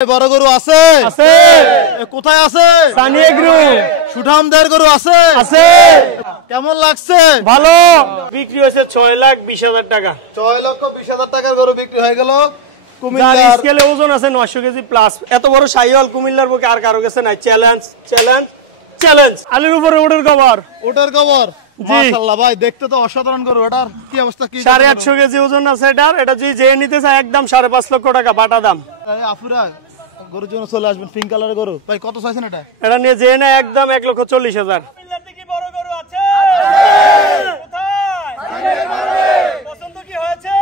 বড় গরু আছে আছে কোথায় আছে সানিয়া গ্রুপ সুঠামদের গরু আছে আছে কেমন লাগছে ভালো বিক্রি হয়েছে 6,20,000 টাকা 6,20,000 টাকার গরু বিক্রি হয়ে গেল কুমিল্লার স্কেলে ওজন আছে 900 কেজি প্লাস এত বড় শাইওয়াল কুমিল্লার বুকে আর কারো কাছে নাই চ্যালেঞ্জ চ্যালেঞ্জ চ্যালেঞ্জ আলির উপরে ওটার কভার মাশাআল্লাহ ভাই দেখতে তো অসাধারণ গরু এটার কি অবস্থা কি 150 কেজি ওজন আছে এটার এটা যে নিতে চায় একদম 5.5 লক্ষ টাকা বাটা দাম আফুরা গরুর জন্য চলে আসবেন পিঙ্ক কালারের গরু ভাই কত চাইছেন এটা নিয়ে যে না একদম 1,40,000 কুমিল্লাতে কি বড় গরু আছে কোথায় পছন্দ কি হয়েছে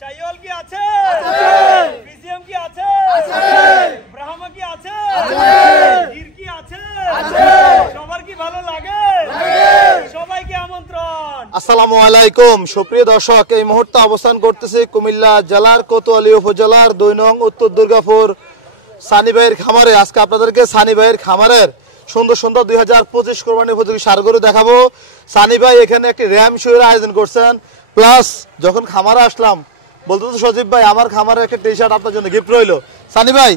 শাইওয়াল কি আছে ফ্রিজিয়াম কি আছে ব্রাহ্মা কি আছে গির কি আছে সবার কি ভালো লাগে সবাইকে আমন্ত্রণ। আসসালামু আলাইকুম সুপ্রিয় দর্শক, এই মুহূর্তে অবস্থান করতেছি কুমিল্লা জেলার কোতোয়ালী উপজেলার 2 নং উত্তর দুর্গাপুর সানি ভাইয়ের খামারে। আজকে আপনাদেরকে সানি ভাইয়ের খামারের সুন্দর সুন্দর 2025 কোরবানি উপযোগী ষাঁড় গরু দেখাবো। সানি ভাই এখানে একটি র্যাম শোয়ের আয়োজন করছেন, প্লাস যখন খামারে আসলাম বলতে তো সজীব ভাই আমার খামারে একটা টি শার্ট আপনার জন্য গিফট রইলো। সানি ভাই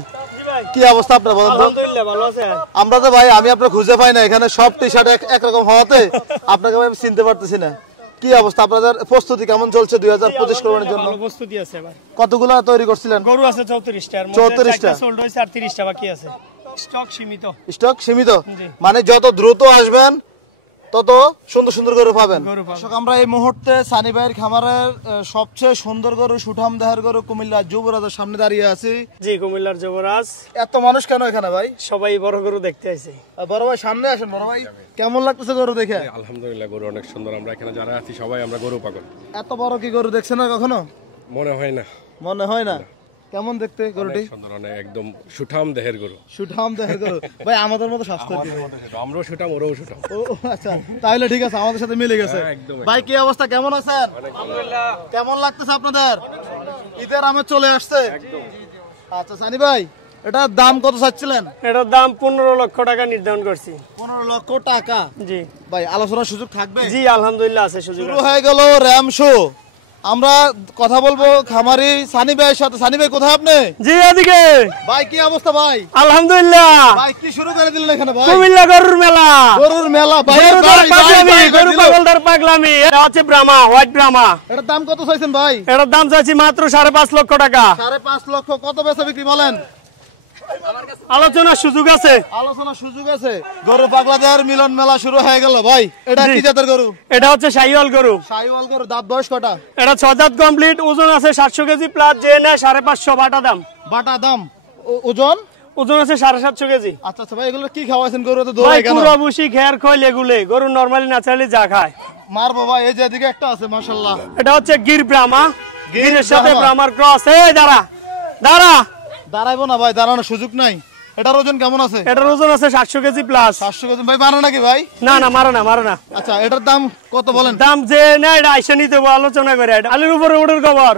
কি অবস্থা আপনার বলেন? আলহামদুলিল্লাহ ভালো আছেন? আমরা তো ভাই আমি আপনার খুঁজে পাই না, এখানে সব টি শার্ট একরকম হওয়াতে আপনাকে আমি চিনতে পারতেছি না। কি অবস্থা আপনাদের প্রস্তুতি কেমন চলছে 2025 কোরবানির জন্য? ভালো প্রস্তুতি আছে ভাই। কতগুলা তৈরি করছিলেন? গরু আছে 34টা, এর মধ্যে 4টা সোল্ড হইছে আর 30টা বাকি আছে। স্টক সীমিত মানে যত দ্রুত আসবেন তত সুন্দর সুন্দর গরু পাবেন। দর্শক আমরা এই মুহূর্তে সানি ভাইয়ের খামারের সবচেয়ে সুন্দর গরু সুঠাম দেহের গরু কুমিল্লার যুবরাজের সামনে দাঁড়িয়ে আছি। জি কুমিল্লার যুবরাজ। এত মানুষ কেন এখানে ভাই? সবাই বড় গরু দেখতে আইছে। বড় ভাই সামনে আসেন। বড় ভাই কেমন লাগতেছে গরু দেখে? আলহামদুলিল্লাহ গরু অনেক সুন্দর। আমরা এখানে যারা আছি সবাই আমরা গরু পাগল। এত বড় কি গরু দেখছেন না কখনো? মনে হয় না। মনে হয় না? কেমন দেখতে গরুটি? সুন্দর, অনেক একদম সুঠাম দেহের গরু। সুঠাম দেহের গরু ভাই আমাদের মতো স্বাস্থ্য কি? আমরাও সুঠাম ওরাও সুঠাম। ও আচ্ছা তাহলে ঠিক আছে, আমাদের সাথে মিলে গেছে। ভাই কি অবস্থা, কেমন আছেন? আলহামদুলিল্লাহ। কেমন লাগতেছে আপনাদের? ঈদের আমেজ চলে আসছে। আচ্ছা সানি ভাই এটার দাম কত চাচ্ছিলেন? এটার দাম 15 লক্ষ টাকা নির্ধারণ করছি। 15 লক্ষ টাকা? জি ভাই আলোচনার সুযোগ থাকবে? জি আলহামদুলিল্লাহ আছে সুযোগ। শুরু হয়ে গেল র্যাম শো। আমরা কথা বলবো খামারি সানি ভাইয়ের সাথে। সানি ভাই কোথায় আপনি? জি এদিকে। ভাই কি অবস্থা ভাই? আলহামদুলিল্লাহ। ভাই কি শুরু করে দিলেন এখানে ভাই? কুমিল্লা গরুর মেলা। গরুর মেলা ভাই, গরু পাগলদার পাগলামি। এটা হচ্ছে ব্রাহ্মা, হোয়াইট ব্রাহ্মা। এটার দাম কত চাইছেন ভাই? এটার দাম চাইছি মাত্র 5.5 লক্ষ টাকা। 5.5 লক্ষ। কত বেচা বিক্রি বলেন? আলোচনার সুযোগ আছে। আলোচনার সুযোগ আছে। গরু পাগলাদের মিলন মেলা শুরু হয়ে গেল ভাই। এটা কি জাতের গরু? এটা হচ্ছে শাইওয়াল গরু। শাইওয়াল গরু। দাঁত বয়স কটা? এটা 6 দাঁত কমপ্লিট। ওজন আছে 700 কেজি প্লাস, যে নেয় 550 বাটা দাম। বাটা দাম। ওজন আছে 750 কেজি। আচ্ছা আচ্ছা ভাই এগুলো কি খাওয়াছেন গরু? তো দৌড়ায় কেন? পুরো বুশি খেয়ার খইল এগুলো গরু নরমালি ন্যাচারালি যা খায়। মার বাবা এই যে এদিকে একটা আছে মাশাআল্লাহ। এটা হচ্ছে গির ব্রাহ্মা। গিরের সাথে ব্রাহ্মার ক্রস। এই দাঁড়া দাঁড়া। দাঁড়াইবো না ভাই, দাঁড়ানোর সুযোগ নাই। এটার ওজন কেমন আছে? এটার ওজন আছে 700 কেজি প্লাস। 700 কেজি ভাই মারে নাকি ভাই? না না মারে না। আচ্ছা এটার দাম কত বলেন? দাম যে না এটা আইসা নিতে আলোচনা করে। আলির উপরে ওটার কভার।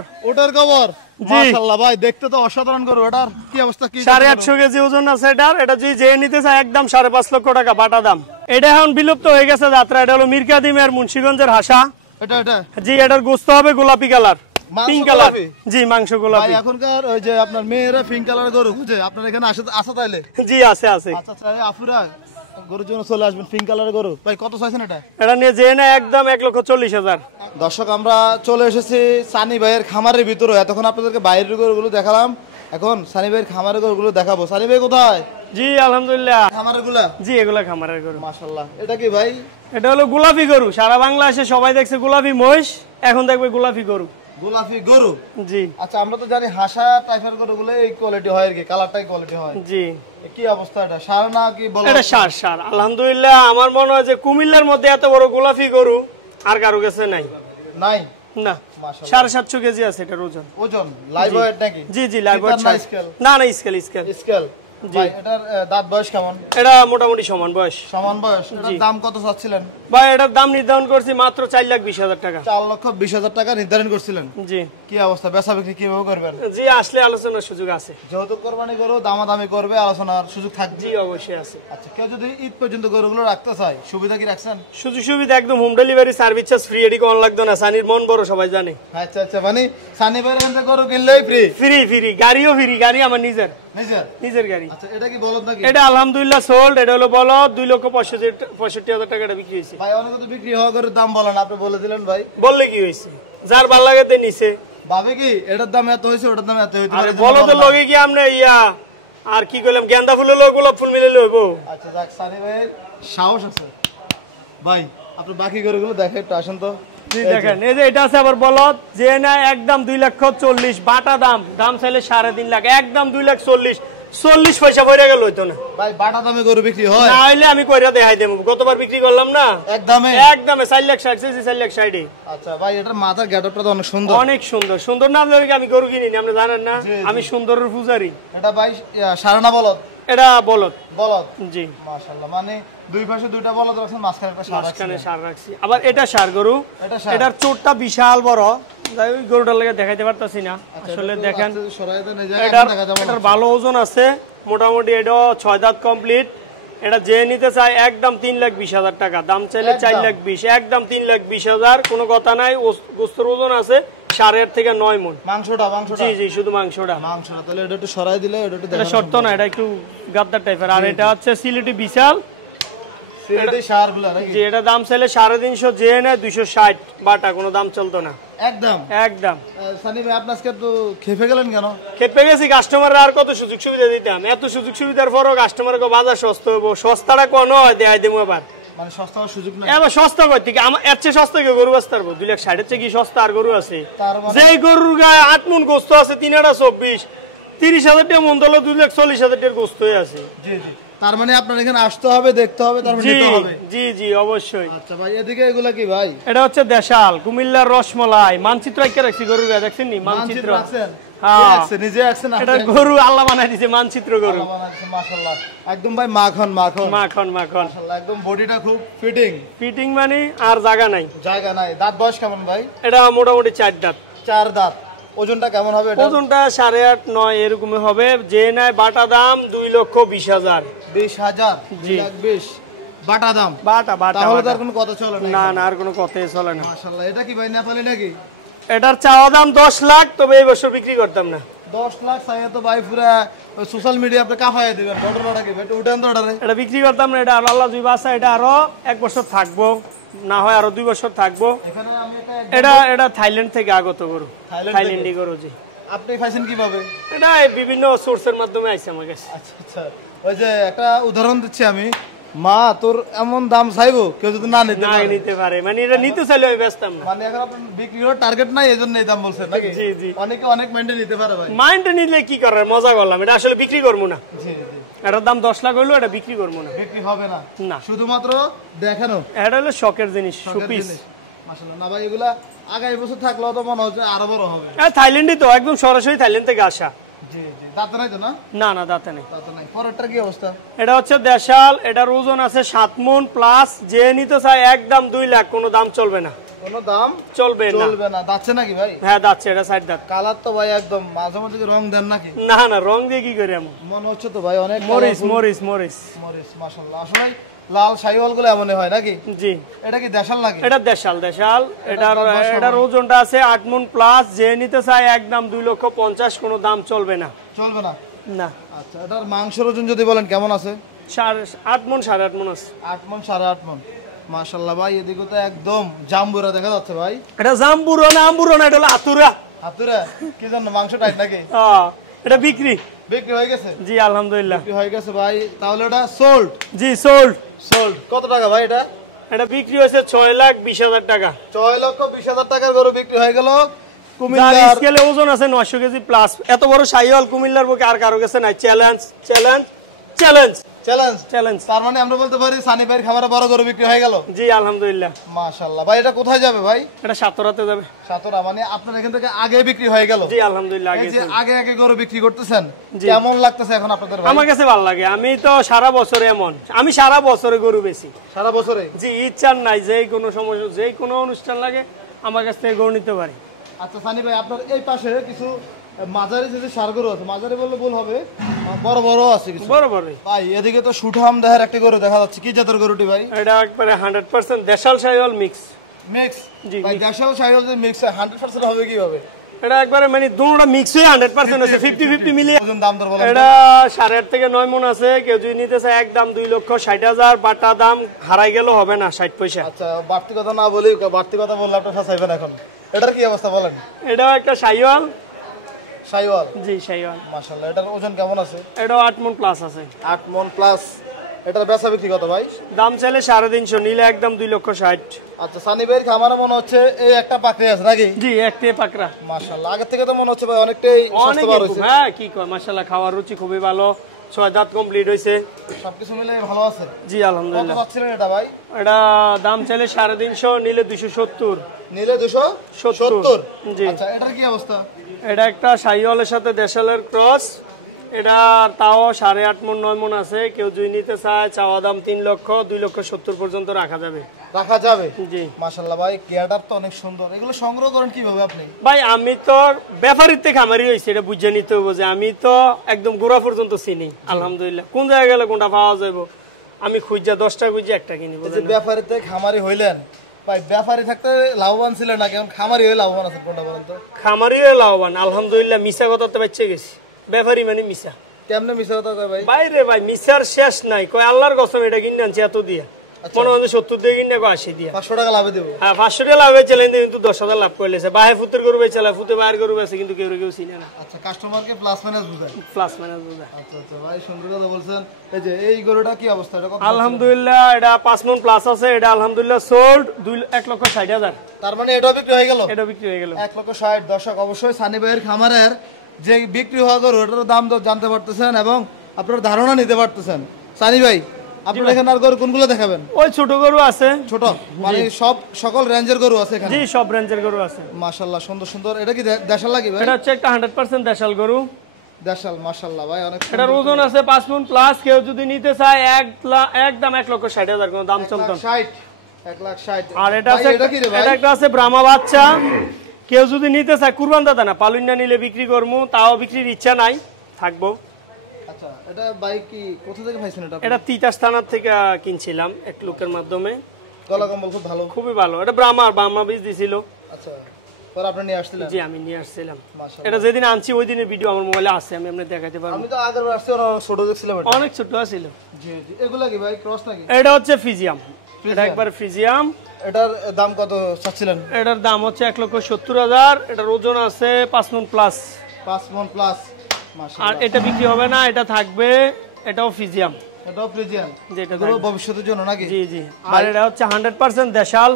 মাশাআল্লাহ ভাই দেখতে তো অসাধারণ গরু। এটার কি অবস্থা কি? 850 কেজি ওজন আছে এটার। এটা যে নিতে চায় একদম 5.5 লক্ষ টাকা বাটা দাম। এটা এখন বিলুপ্ত হয়ে গেছে যাত্রা। এটা হলো মিরকাদিমের মুন্সিগঞ্জের হাসা। এটা জি এটার গোস্ত হবে গোলাপি কালার, পিঙ্ক কালার। জি মাংস গোলাপি। এখনকার ওই যে আপনার মেয়েরা পিঙ্ক কালারের গরু খুঁজে আপনার এখানে আছে তাইলে? জি আছে। আচ্ছা আফুরা গরুর জন্য চলে আসবেন পিঙ্ক কালারের গরু। ভাই কত চাইছেন এটা? এটা নিয়ে যে না একদম 1,40,000। দর্শক আমরা চলে এসেছি সানি ভাইয়ের খামারের ভিতরে। এতক্ষণ আপনাদেরকে বাইরের গরুগুলো দেখালাম, এখন সানি ভাইয়ের খামারের গরুগুলো দেখাবো। সানি ভাই কোথায়? জি আলহামদুলিল্লাহ। খামারের গুলা? জি এগুলা খামারের গরু। মাশাআল্লাহ। এটা কি ভাই? এটা হলো গোলাপি গরু। সারা বাংলাদেশে সবাই দেখছে গোলাপি মহিষ, এখন দেখবে গোলাপি গরু। গোলাপি গরু? জি। আচ্ছা আমরা তো জানি হাসা টাইপের গরুগুলো এই কোয়ালিটি হয় আর কি, কালারটাই কোয়ালিটি হয়। জি। কি অবস্থা এটা? সার না কি বলো? এটা সার। আলহামদুলিল্লাহ আমার মনে হয় যে কুমিল্লার মধ্যে এত বড় গোলাপি গরু আর কারো কাছে নাই। না। 750 কেজি আছে এটার ওজন। লাইভ ওয়েট নাকি? জি লাইভ ওয়েট। না স্কেল। জি। এটার দাঁত বয়স কেমন? এটা মোটামুটি সমান বয়স। এটার দাম কত চাচ্ছিলেন? ভাই এটার দাম নির্ধারণ করছি মাত্র 4,20,000 টাকা। 4,20,000 টাকা নির্ধারণ করছিলেন। জি। কি অবস্থা, বেচা বিক্রি কিভাবে করবেন? জি, আসলে আলোচনার সুযোগ আছে। যেহেতু কোরবানি গরু দামাদামি করবে, আলোচনার সুযোগ থাকবে। জি, অবশ্যই আছে। আচ্ছা, কেউ যদি ঈদ পর্যন্ত গরুগুলো রাখতে চায়, সুবিধা কি রাখছেন? সুযোগ সুবিধা একদম home delivery service charge free, এটি কোন লাগতো না। সানির মন বড় সবাই জানে। আচ্ছা আচ্ছা, মানে সানি ভাইয়ের এখান থেকে গরু কিনলেই ফ্রি? ফ্রি ফ্রি, গাড়িও ফ্রি, গাড়ি আমার নিজের নিজের গাড়ি। আচ্ছা, এটা কি বলদ নাকি? এটা আলহামদুলিল্লাহ সোল্ড। এটা হলো বলদ, 2,65,000 টাকা এটা বিক্রি হয়েছে। ভাই অনেক তো বিক্রি হওয়া গরুর দাম বলেন, আপনি বলে দিলেন ভাই। বললে কি হয়েছে, যার ভাল লাগে তে নিছে। ভাবে কি এটার দাম এত হয়েছে, ওটার দাম এত হয়েছে? আরে বলদের লগে কি আমনে ইয়া আর কি কইলাম, গেন্দা ফুলের লগে গোলাপ ফুল মিলে লইবো। আচ্ছা যাক, সানি ভাইয়ের সাহস আছে। ভাই আপনি বাকি গরুগুলো দেখে একটু আসেন তো। দেখেন এই যে এটা আছে আবার বলদ, যে না একদম 2,40,000 বাটা দাম, দাম চাইলে 3.5 লাখ, একদম 2,40,000, 40 পয়সা পড়ে গেল হইতো না। ভাই বাটা দামে গরু বিক্রি হয় না হইলে আমি কইরা দেখাই দেব। গতবার বিক্রি করলাম না একদমে 4,60,000, 4,60,000। আচ্ছা ভাই, এটার মাথার গেটআপটা তো অনেক সুন্দর। অনেক সুন্দর। সুন্দর নাম ধরে আমি গরু কিনি, আপনি জানেন না আমি সুন্দরের পূজারি। এটা ভাই সারানা বলদ? এটা বলদ। বলদ, জি মাশাআল্লাহ। মানে দুই পাশে দুইটা বলদ রাখছেন, মাঝখানে একটা ষাঁড় আছে। মাঝখানে ষাঁড় রাখছি। আবার এটা ষাঁড় গরু, এটা ষাঁড়। এটার চোটটা বিশাল বড়, তাই ওই গরুটার লাগে দেখাইতে পারতাছি না। আসলে দেখেন এটার ভালো ওজন আছে মোটামুটি। এটা 6 দাঁত কমপ্লিট। এটা যে নিতে চায় একদম 3,20,000 টাকা, দাম চাইলে 4,20,000, একদম 3,20,000, কোনো কথা নাই। গোস্তের ওজন আছে 8.5 থেকে 9 মণ। মাংসটা? জি জি, শুধু মাংসটা। তাহলে এটা একটু সরাই দিলে এটা একটু এটা শর্ত না, এটা একটু গাদ্দার টাইপের। আর এটা হচ্ছে সিলেটি বিশাল। সিলেটি ষাঁড়গুলো নাকি? জি, এটা দাম চাইলে 350, যে নেয় 260 বাটা, কোনো দাম চলতো না একদম একদম। সানি ভাই আপনি আজকে তো খেপে গেলেন কেন? খেপে গেছি, কাস্টমাররা আর কত সুযোগ সুবিধা দিতাম। এত সুযোগ সুবিধার পরও কাস্টমারকে বাজার সস্তা হইব, সস্তাটা কোন হয় দেখাই দেবো। আবার মানে সস্তা হওয়ার সুযোগ নাই? এবার সস্তা কই থেকে, আমার এর চেয়ে সস্তা কেউ গরু বাঁচতে পারবো? 2,60,000 চেয়ে কি সস্তা আর গরু আছে? যেই গরুর গায়ে 8 মণ গোস্ত আছে, 3,24, 30,000 টাকা মন দলে 2,40,000 টাকার গোস্ত হয়ে আছে। জি জি, তার মানে আপনার এখানে আসতে হবে, দেখতে হবে, তারপর নিতে হবে। জি জি অবশ্যই। আচ্ছা ভাই, এদিকে এগুলা কি ভাই? এটা হচ্ছে দেশাল, কুমিল্লার রসমলাই। মানচিত্র এঁকে রাখছি গরুর গায়ে, দেখছেন নি মানচিত্র? হ্যাঁ, নিজে আছেন? এটা গরু আল্লাহ বানাই দিয়েছে, মানচিত্র গরু। মাশাআল্লাহ, একদম ভাই মাখন মাখন মাখন মাখন। মাশাআল্লাহ, একদম বডিটা খুব ফিটিং মানে আর জায়গা নাই। জায়গা নাই। দাঁত বয়স কেমন ভাই? এটা মোটামুটি 4 দাঁত। 4 দাঁত। ওজনটা কেমন হবে এটা? ওজনটা 8.5 9 এরকমই হবে। যে নাই বাটা দাম 2,20,000। 20,000? জি 2,20,000 বাটা দাম? বাটা বাটা। তাহলে তার কোনো কথা চলে না? না না, আর কোনো কথাই চলে না। মাশাআল্লাহ, এটা কি ভাই নেপালি নাকি? এটার চাওয়া দাম 10 লাখ, তবে এই বছর বিক্রি করতাম না। 10 লাখ চাইয়া তো ভাই পুরা সোশ্যাল মিডিয়া আপনি কাফাইয়া দিবেন। ঘটনাটা কি ভাই, একটু উঠান তো ওটারে। এটা বিক্রি করতাম না। এটা আল্লাহ দুই বাসা, এটা আরো 1 বছর থাকবো, না হয় আরো 2 বছর থাকবো। এখানে আমি এটা থাইল্যান্ড থেকে আগত গরু, থাইল্যান্ডি গরু। জি। আপনি পাইছেন কিভাবে? এটা বিভিন্ন সোর্সের মাধ্যমে আইছে আমার কাছে। আচ্ছা আচ্ছা, ওই যে একটা উদাহরণ দিচ্ছি আমি, মা তোর এমন দাম চাইবো, কেউ যদি না নিতে পারে, মানে এটা নিতে চাইলে আমি বেচতাম না। মানে এখন আপনার বিক্রির টার্গেট নাই, এজন্য এই দাম বলছেন নাকি? জি জি। অনেকে অনেক মাইন্ডে নিতে পারে ভাই। মাইন্ডে নিলে কি করার, মজা করলাম। এটা আসলে বিক্রি করবো না। জি জি, এটার দাম 10 লাখ হইলো, এটা বিক্রি করবো না। বিক্রি হবে না? না, শুধুমাত্র দেখানো। এটা হলো শখের জিনিস, সুপিস। মাশাআল্লাহ, না ভাই এগুলা আগামী বছর থাকলেও তো মনে হচ্ছে আরো বড় হবে। থাইল্যান্ডই তো, একদম সরাসরি থাইল্যান্ড থেকে আসা। জি জি, দাঁতে নাই তো? না না না, দাঁতে নেই। দাঁতে নাই। পরেরটার কি অবস্থা? এটা হচ্ছে দেশাল। এটার ওজন আছে 7 মণ প্লাস। যে নিতে চায় একদম 2 লাখ, কোনো দাম চলবে না। কোনো দাম চলবে না? চলবে না। দাঁতছে নাকি ভাই? হ্যাঁ দাঁতছে। এটা 60 দাঁত। কালার তো ভাই একদম, মাঝে মাঝে রং দেন নাকি? না না, রং দিয়ে কি করি আমি? মনে হচ্ছে তো ভাই অনেক মরিস মরিস মরিস মরিস। মাশাআল্লাহ, আসলে লাল শাহিওয়াল গুলো এমনই হয় নাকি? জি। এটা কি দেশাল নাকি? এটা দেশাল দেশাল। এটার ওজনটা আছে 8 মণ প্লাস। যে নিতে চায় একদম 2,50,000, কোনো দাম চলবে না। চলবে না? না। আচ্ছা, এটার মাংসের ওজন যদি বলেন কেমন আছে? 8 মণ 8.5 মণ আছে। 8 মণ 8.5 মণ। মাশাআল্লাহ ভাই, এদিকে তো একদম জাম্বুরা দেখা যাচ্ছে ভাই। এটা জাম্বুরা না, আমবুরা না, এটা হলো আতুরা। আতুরা কি জানো, মাংস টাইট নাকি? এটা বিক্রি হয়ে গেছে? জি আলহামদুলিল্লাহ বিক্রি হয়ে গেছে ভাই। তাহলে এটা সোল্ড? জি সোল্ড। কত টাকা ভাই এটা? এটা বিক্রি হয়েছে 6,20,000 টাকা। 6,20,000 টাকার গরু বিক্রি হয়ে গেল। কুমিল্লার স্কেলে ওজন আছে 900 কেজি প্লাস। এত বড় শাহিওয়াল কুমিল্লার বুকে আর কারো কাছে নাই। Challenge challenge challenge. Challenge challenge. তার মানে আমরা বলতে পারি সানি ভাইয়ের খামারে বড় গরু বিক্রি হয়ে গেল। জি আলহামদুলিল্লাহ। মাশাআল্লাহ ভাই, এটা কোথায় যাবে ভাই? এটা সাতরাতে যাবে। সাতরা, মানে আপনার এখান থেকে আগে বিক্রি হয়ে গেল? জি আলহামদুলিল্লাহ। এই যে আগে আগে গরু বিক্রি করতেছেন, কেমন লাগতেছে এখন আপনাদের ভাই? আমার কাছে ভালো লাগে। আমি তো সারা বছরে আমি সারা বছরে গরু বেশি। সারা বছরে? জি, ইচ্ছা নাই যে কোনো সময় যে কোনো অনুষ্ঠান লাগে আমার কাছ থেকে গরু নিতে পারি। আচ্ছা সানি ভাই, আপনার এই পাশে কিছু মাঝারি যে সার গরু আছে, মাঝারি বললে ভুল হবে, বড় বড় আছে কিছু। বড় বড় ভাই এদিকে তো সুঠাম দেহের একটা গরু দেখা যাচ্ছে, কি জাতের গরুটি ভাই? এটা একবারে 100% দেশাল শাহিওয়াল মিক্স। মিক্স? জি ভাই দেশাল শাহিওয়াল যে মিক্স 100% হবে কিভাবে? এটা একবারে মানে দুটোটা মিক্স হয়ে 100% আছে, 50-50 মিলিয়ে। ওজন দাম দর বলেন। এটা 8.5 থেকে 9 মণ আছে। কেউ যদি নিতে চায় একদম 2,60,000, বাটা দাম হারাই গেল হবে না 60 পয়সা। আচ্ছা বাড়তি কথা না বলি, বাড়তি কথা বললে আপনি ফাঁসাইবেন এখন। এটার কি অবস্থা বলেন? এটাও একটা শাহিওয়াল। শাহিওয়াল? জি শাহিওয়াল। মাশাআল্লাহ, এটার ওজন কেমন আছে? এটাও 8 মণ প্লাস আছে। 8 মণ প্লাস। এটার বেচা বিক্রি কত ভাই? দাম চাইলে 350, নিলে একদম 2,60,000। আচ্ছা সানি ভাইয়ের খামারে মনে হচ্ছে এই একটা পাকড়ে আছে নাকি? জি একটাই পাকড়া। মাশাআল্লাহ, আগে থেকে তো মনে হচ্ছে ভাই অনেকটাই স্বাস্থ্য ভালো হয়েছে। হ্যাঁ কি কয়, মাশাআল্লাহ খাওয়ার রুচি খুবই ভালো। 6 দাঁত কমপ্লিট হয়েছে, সবকিছু মিলে ভালো আছে। জি আলহামদুলিল্লাহ। কত যাচ্ছিলেন এটা ভাই? এটা দাম চাইলে 350, নিলে 270। নিলে 270? জি। আচ্ছা এটার কি অবস্থা? এটা একটা শাহিওয়ালের সাথে দেশালের ক্রস। এটা তাও 8.5 মণ 9 মণ আছে। কেউ যদি নিতে চায় চাওয়া দাম 3 লক্ষ, 2,70,000 পর্যন্ত রাখা যাবে। রাখা যাবে? জি। মাশাআল্লাহ ভাই, গেটআপ তো অনেক সুন্দর। এগুলো সংগ্রহ করেন কিভাবে আপনি? ভাই আমি তো ব্যাপারীর থেকে খামারি হয়েছি, এটা বুঝে নিতে হবে যে আমি তো একদম গোড়া পর্যন্ত চিনি আলহামদুলিল্লাহ। কোন জায়গায় গেলে কোনটা পাওয়া যাবে আমি খুঁজা 10টা খুঁজে একটা কিনি। যে ব্যাপারী থেকে খামারি হইলেন ভাই, ব্যাপারী থাকতে লাভবান ছিলেন না, কেমন খামারি হয়ে লাভবান আছে কোনটা বলেন তো? খামারি হয়ে লাভবান আলহামদুলিল্লাহ। মিশা কথা তো বাচ্চা গেছি, ব্যাপারী মানে মিশা। কেমনে মিশা কথা কয় ভাই? বাইরে ভাই মিশার শেষ নাই। কয় আল্লাহর কসম এটা কিনে আনছি এত দিয়া, মনে হয় 70 দিয়ে কিনে 80 দিয়া। 500 টাকা লাভে দেবো? হ্যাঁ 500 টাকা লাভ হয়েছিল, কিন্তু 10,000 লাভ করলেছে। বাহে ফুতের গরু বেচালা, ফুতে বাইরের গরু বেছে, কিন্তু কেউ কেউ চিনে না। আচ্ছা, কাস্টমারকে প্লাস মাইনাস বুঝায়? প্লাস মাইনাস বুঝায়। আচ্ছা আচ্ছা ভাই, সুন্দর কথা বলছেন। এই যে এই গরুটা কি অবস্থা? এটা কত? আলহামদুলিল্লাহ এটা 5 মণ প্লাস আছে। এটা আলহামদুলিল্লাহ সোল্ড 1,60,000। তার মানে এটাও বিক্রি হয়ে গেল? এটা বিক্রি হয়ে গেল 1,60,000। দর্শক অবশ্যই সানি ভাইয়ের খামারের যে বিক্রি হওয়া গরু এটার দাম দর জানতে পারতেছেন এবং আপনার ধারণা নিতে পারতেছেন। সানি ভাই আপনার এখানে আর গরু কোনগুলো দেখাবেন? ওই ছোট গরু আছে। ছোট মানে সকল রেঞ্জের গরু আছে এখানে? জি সব রেঞ্জের গরু আছে। মাশাআল্লাহ সুন্দর সুন্দর। এটা কি দেশাল লাগি ভাই? এটা হচ্ছে একটা 100% দেশাল গরু। দেশাল? মাশাআল্লাহ ভাই অনেক। এটার ওজন আছে 5 মণ প্লাস। কেউ যদি নিতে চায় একদম 1,60,000 কোনো দাম চলতো। 1,60,000। আর এটা আছে, এটা একটা আছে ব্রাহ্মা বাচ্চা। কেউ যদি নিতে চায় কুরবান দাদা না, পালুন না নিলে বিক্রি করবো, তাও বিক্রির ইচ্ছা নাই, থাকবো। আচ্ছা এটা ভাই কি কোথা থেকে পাইছেন এটা? এটা তিতাস থানার থেকে কিনছিলাম এক লোকের মাধ্যমে। গলা কম্বল খুব ভালো? খুবই ভালো। এটা ব্রাহ্মা বীজ দিছিল। আচ্ছা পরে আপনি নিয়ে আসছিলেন? জি আমি নিয়ে আসছিলাম। মাশাআল্লাহ। এটা যেদিন আনছি ওই দিনের ভিডিও আমার মোবাইলে আছে, আমি আপনাকে দেখাতে পারবো। আমি তো আগের বার আসছি ছোট দেখছিলাম। এটা অনেক ছোট ছিল। জি জি। এগুলা কি ভাই ক্রস নাকি? এটা হচ্ছে ফ্রিজিয়াম। এটা একবার ফ্রিজিয়াম। এটার দাম কত চাচ্ছিলেন? এটার দাম হচ্ছে 1,70,000। এটার ওজন আছে 5 মণ প্লাস। 5 মণ প্লাস। আর মাশাআল্লাহ। এটা বিক্রি হবে না, এটা থাকবে। এটাও ফ্রিজিয়াম। এটাও ফ্রিজিয়ান? যেটা এগুলো ভবিষ্যতের জন্য নাকি? জি জি। আর এটা হচ্ছে 100% দেশাল।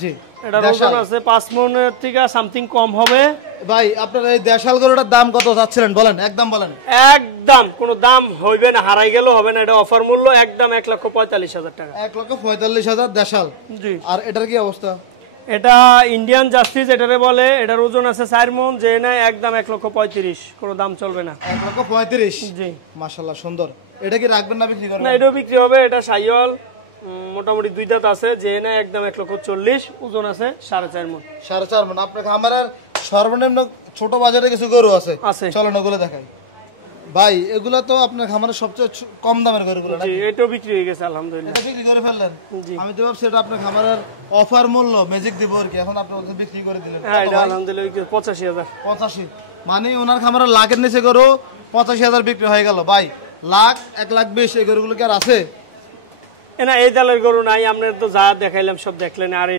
জি। এটার ওজন আছে 5 মণের থেকে সামথিং কম হবে। ভাই আপনার এই দেশাল গরুটার দাম কত চাচ্ছিলেন বলেন, একদম বলেন। একদম কোনো দাম হইবে না, হারাই গেল হবে না। এটা অফার মূল্য একদম 1,45,000 টাকা। 1,45,000 দেশাল? জি। আর এটার কি অবস্থা? এটা ইন্ডিয়ান জাস্টিস এটারে বলে। এটার ওজন আছে 4 মণ। যে নাই একদম 1,35,000, কোনো দাম চলবে না। 1,35,000? জি। মাশাআল্লাহ সুন্দর। এটা কি রাখবেন না বিক্রি করবেন? না এটাও বিক্রি হবে। এটা শাহিওয়াল, মোটামুটি 2 দাঁত আছে। যে নাই একদম 1,40,000, ওজন আছে 4.5 মণ। 4.5 মণ? আপনার খামারের সর্বনিম্ন ছোট বাজারে কিছু গরু আছে? আছে। চলেন ওগুলো দেখাই। ভাই এগুলা তো আপনার খামারের সবচেয়ে কম দামের গরুগুলো জি নাকি? এটাও বিক্রি হয়ে গেছে আলহামদুলিল্লাহ। এটা বিক্রি করে ফেললেন? জি। আমি তো ভাবছি এটা আপনার খামারের অফার মূল্য ম্যাজিক দিব আর কি, এখন আপনি ওকে বিক্রি করে দিলেন। হ্যাঁ কত এটা ভাই? আলহামদুলিল্লাহ 85,000। 85? মানে ওনার খামারের লাখের নিচে গরু 85,000 বিক্রি হয়ে গেল। ভাই লাখ 1,20,000 এই গরুগুলো কি আর আছে? না এই দালের গরু নাই। আপনার তো যা দেখাইলাম সব দেখলেন। আর